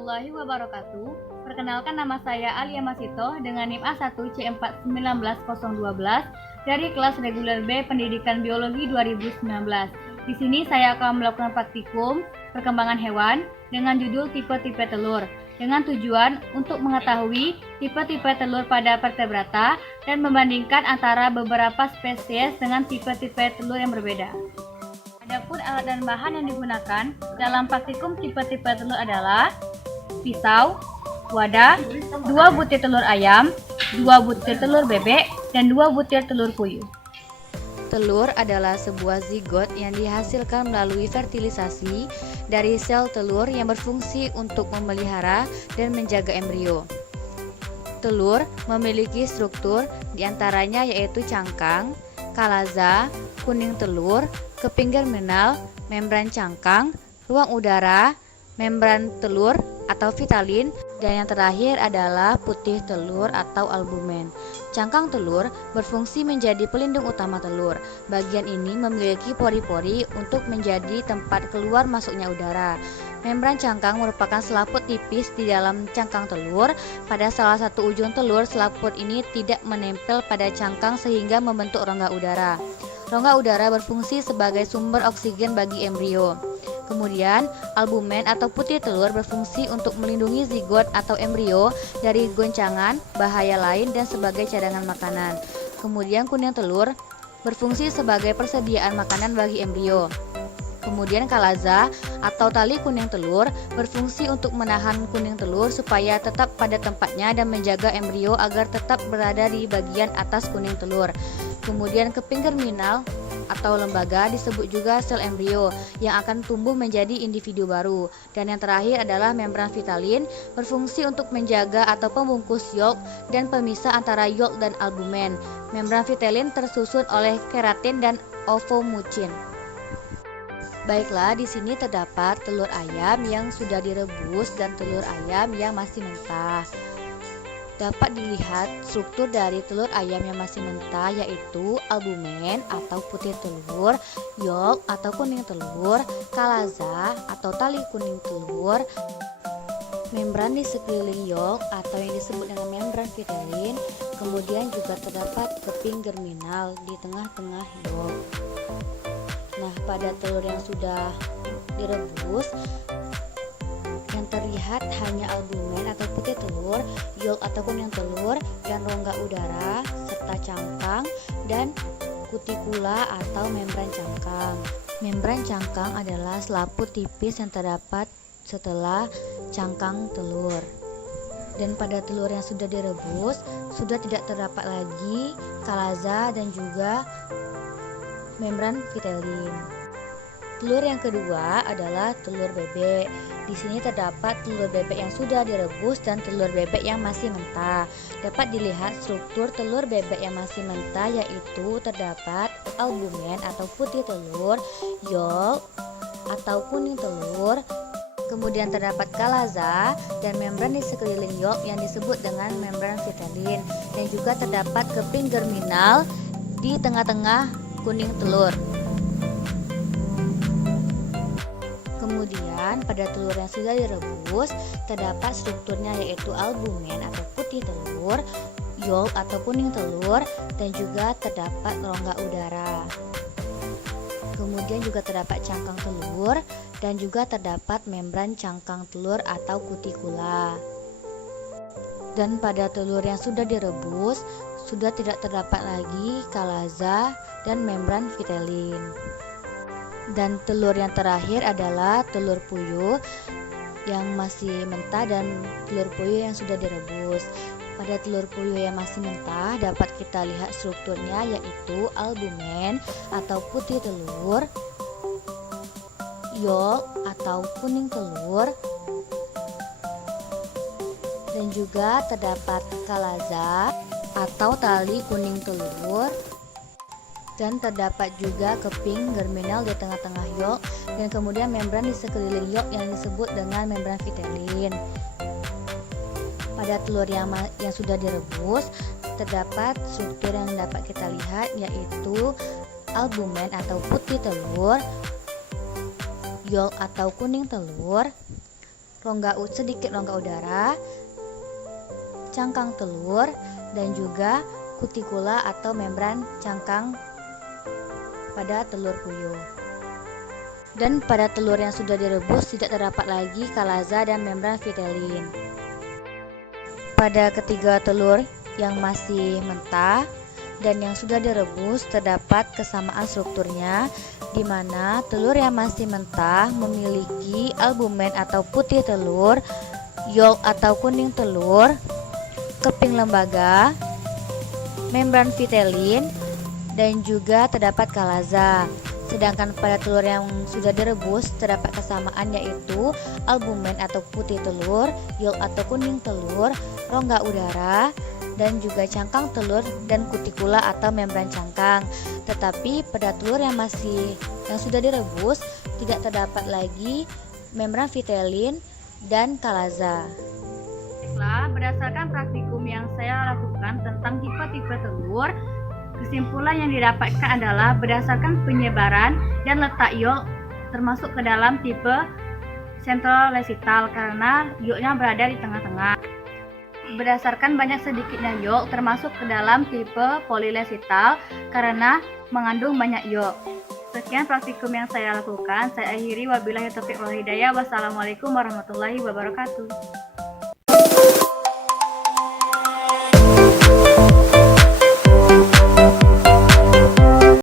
warahmatullahi wabarakatuh. Perkenalkan, nama saya Alia Masito dengan NIM A1C4190012 dari kelas reguler B Pendidikan Biologi 2019. Di sini saya akan melakukan praktikum perkembangan hewan dengan judul tipe-tipe telur, dengan tujuan untuk mengetahui tipe-tipe telur pada vertebrata dan membandingkan antara beberapa spesies dengan tipe-tipe telur yang berbeda. Adapun alat dan bahan yang digunakan dalam praktikum tipe-tipe telur adalah pisau, wadah, 2 butir telur ayam, 2 butir telur bebek, dan 2 butir telur puyuh. Telur adalah sebuah zigot yang dihasilkan melalui fertilisasi dari sel telur yang berfungsi untuk memelihara dan menjaga embrio. Telur memiliki struktur diantaranya yaitu cangkang, kalaza, kuning telur, keping germinal, membran cangkang, ruang udara, membran telur atau vitalin, dan yang terakhir adalah putih telur atau albumen. Cangkang telur berfungsi menjadi pelindung utama telur. Bagian ini memiliki pori-pori untuk menjadi tempat keluar masuknya udara. Membran cangkang merupakan selaput tipis di dalam cangkang telur. Pada salah satu ujung telur, selaput ini tidak menempel pada cangkang sehingga membentuk rongga udara. Rongga udara berfungsi sebagai sumber oksigen bagi embrio. Kemudian, albumen atau putih telur berfungsi untuk melindungi zigot atau embrio dari goncangan, bahaya lain, dan sebagai cadangan makanan. Kemudian, kuning telur berfungsi sebagai persediaan makanan bagi embrio. Kemudian, kalaza atau tali kuning telur berfungsi untuk menahan kuning telur supaya tetap pada tempatnya dan menjaga embrio agar tetap berada di bagian atas kuning telur. Kemudian, keping germinal atau lembaga disebut juga sel embrio yang akan tumbuh menjadi individu baru. Dan yang terakhir adalah membran vitalin, berfungsi untuk menjaga atau pembungkus yolk dan pemisah antara yolk dan albumen. Membran vitalin tersusun oleh keratin dan ovomucin. Baiklah, di sini terdapat telur ayam yang sudah direbus dan telur ayam yang masih mentah. Dapat dilihat struktur dari telur ayam yang masih mentah yaitu albumen atau putih telur, yolk atau kuning telur, kalaza atau tali kuning telur, membran di sekeliling yolk atau yang disebut dengan membran vitalin, kemudian juga terdapat keping germinal di tengah-tengah yolk. Nah, pada telur yang sudah direbus, yang terlihat hanya albumen atau putih telur, yolk atau kuning telur, dan rongga udara, serta cangkang dan kutikula atau membran cangkang. Membran cangkang adalah selaput tipis yang terdapat setelah cangkang telur. Dan pada telur yang sudah direbus, sudah tidak terdapat lagi kalaza dan juga membran vitalin. Telur yang kedua adalah telur bebek. Di sini terdapat telur bebek yang sudah direbus dan telur bebek yang masih mentah. Dapat dilihat struktur telur bebek yang masih mentah yaitu terdapat albumen atau putih telur, yolk atau kuning telur, kemudian terdapat kalaza dan membran di sekeliling yolk yang disebut dengan membran vitalin, dan juga terdapat keping germinal di tengah-tengah kuning telur. Kemudian pada telur yang sudah direbus terdapat strukturnya yaitu albumen atau putih telur, yolk atau kuning telur, dan juga terdapat rongga udara. Kemudian juga terdapat cangkang telur dan juga terdapat membran cangkang telur atau kutikula. Dan pada telur yang sudah direbus sudah tidak terdapat lagi kalaza dan membran vitalin. Dan telur yang terakhir adalah telur puyuh yang masih mentah dan telur puyuh yang sudah direbus. Pada telur puyuh yang masih mentah dapat kita lihat strukturnya yaitu albumen atau putih telur, yolk atau kuning telur, dan juga terdapat kalaza atau tali kuning telur, dan terdapat juga keping germinal di tengah-tengah yolk, dan kemudian membran di sekeliling yolk yang disebut dengan membran vitalin. Pada telur yang sudah direbus terdapat struktur yang dapat kita lihat yaitu albumen atau putih telur, yolk atau kuning telur, sedikit rongga udara, cangkang telur, dan juga kutikula atau membran cangkang pada telur puyuh. Dan pada telur yang sudah direbus tidak terdapat lagi kalaza dan membran vitellin. Pada ketiga telur yang masih mentah dan yang sudah direbus terdapat kesamaan strukturnya, di mana telur yang masih mentah memiliki albumen atau putih telur, yolk atau kuning telur, keping lembaga, membran vitellin, dan juga terdapat kalaza. Sedangkan pada telur yang sudah direbus terdapat kesamaan, yaitu albumen atau putih telur, yolk atau kuning telur, rongga udara, dan juga cangkang telur dan kutikula atau membran cangkang. Tetapi pada telur yang sudah direbus tidak terdapat lagi membran vitellin dan kalaza. Baiklah, berdasarkan praktikum yang saya lakukan tentang tipe-tipe telur, kesimpulan yang didapatkan adalah berdasarkan penyebaran dan letak yolk termasuk ke dalam tipe centrolecital karena yolknya berada di tengah-tengah. Berdasarkan banyak sedikitnya yolk termasuk ke dalam tipe polylecital karena mengandung banyak yolk. Sekian praktikum yang saya lakukan. Saya akhiri, wabillahi taufiq wal hidayah. Wassalamualaikum warahmatullahi wabarakatuh.